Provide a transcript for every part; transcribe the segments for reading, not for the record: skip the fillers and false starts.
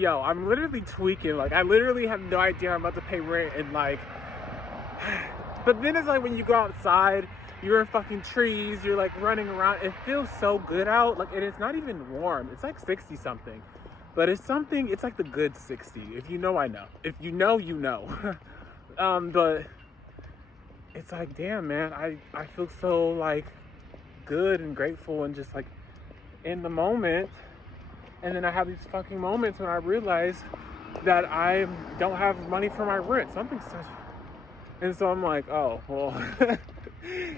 yo, I'm literally tweaking. Like, I literally have no idea I'm about to pay rent, and like, but then it's like when you go outside, you're in fucking trees, you're like running around. It feels so good out. Like, and it's not even warm. It's like 60 something. But it's something, it's like the good 60. If you know, I know. If you know, you know. But it's like, damn, man, I feel so like good and grateful and just like in the moment. And then I have these fucking moments when I realize that I don't have money for my rent. Something's such, and so I'm like, oh, well.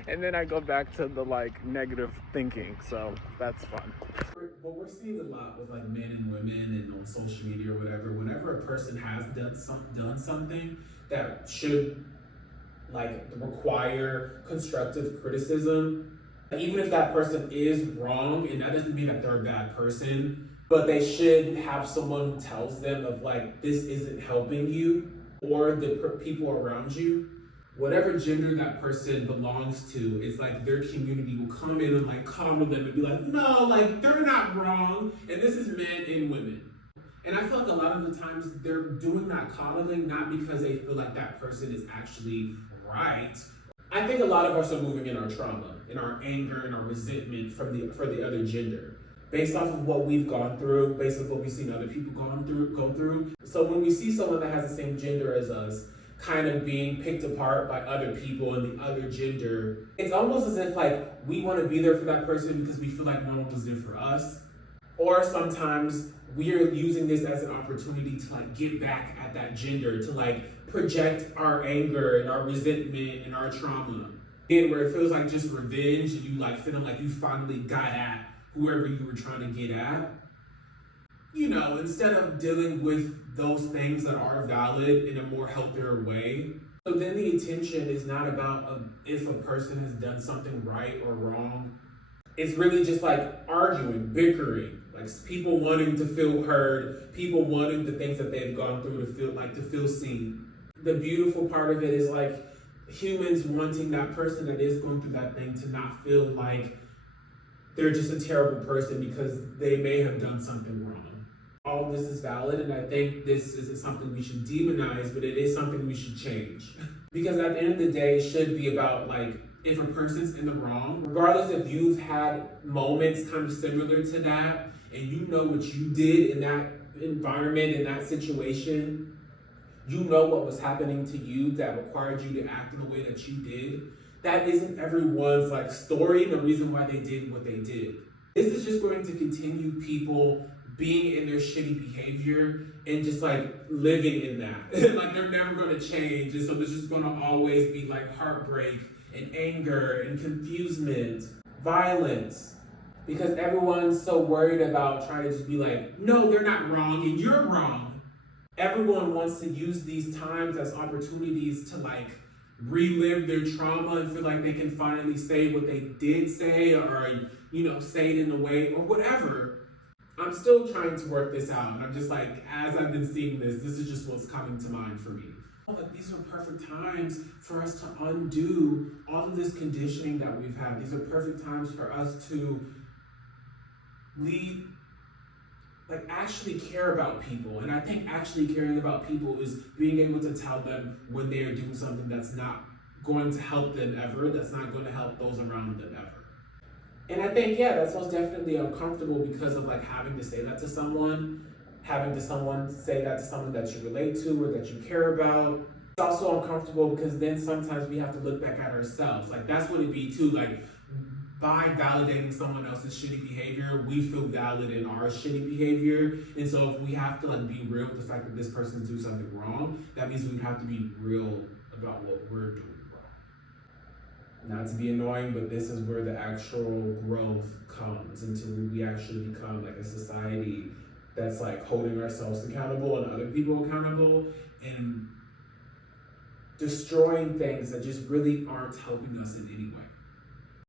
And then I go back to the like negative thinking. So that's fun. What we're seeing a lot with like men and women and on social media or whatever, whenever a person has done something that should like require constructive criticism, even if that person is wrong, and that doesn't mean that they're a bad person, but they should have someone who tells them of like, this isn't helping you or the people around you. Whatever gender that person belongs to, it's like their community will come in and like coddle them and be like, no, like they're not wrong. And this is men and women. And I feel like a lot of the times they're doing that coddling not because they feel like that person is actually right. I think a lot of us are moving in our trauma, in our anger, and our resentment for the other gender, based off of what we've gone through, based off what we've seen other people go through. So when we see someone that has the same gender as us, kind of being picked apart by other people and the other gender, it's almost as if like we want to be there for that person because we feel like no one was there for us. Or sometimes we're using this as an opportunity to like get back at that gender, to like project our anger and our resentment and our trauma. And where it feels like just revenge and you like feeling like you finally got at whoever you were trying to get at. You know, instead of dealing with those things that are valid in a more healthier way. So then the intention is not about if a person has done something right or wrong. It's really just like arguing, bickering, like people wanting to feel heard, people wanting the things that they've gone through to feel seen. The beautiful part of it is like humans wanting that person that is going through that thing to not feel like they're just a terrible person because they may have done something wrong. All this is valid, and I think this isn't something we should demonize, but it is something we should change. Because at the end of the day, it should be about like, if a person's in the wrong, regardless if you've had moments kind of similar to that, and you know what you did in that environment, in that situation, you know what was happening to you that required you to act in the way that you did. That isn't everyone's like story and the reason why they did what they did. This is just going to continue people being in their shitty behavior and just like living in that. Like they're never going to change. And so there's just going to always be like heartbreak and anger and confusement, violence, because everyone's so worried about trying to just be like, no, they're not wrong and you're wrong. Everyone wants to use these times as opportunities to like relive their trauma and feel like they can finally say what they did say, or, you know, say it in a way or whatever. I'm still trying to work this out. And I'm just like, as I've been seeing this is just what's coming to mind for me. Like, these are perfect times for us to undo all of this conditioning that we've had. These are perfect times for us to lead, like actually care about people. And I think actually caring about people is being able to tell them when they are doing something that's not going to help them ever, that's not going to help those around them ever. And I think, yeah, that's most definitely uncomfortable because of like having to say that to someone, having to say that to someone that you relate to or that you care about. It's also uncomfortable because then sometimes we have to look back at ourselves. Like that's what it'd be too, like by validating someone else's shitty behavior, we feel valid in our shitty behavior. And so if we have to like be real with the fact that this person's doing something wrong, that means we have to be real about what we're doing wrong. Not to be annoying, but this is where the actual growth comes, until we actually become like a society that's like holding ourselves accountable and other people accountable and destroying things that just really aren't helping us in any way.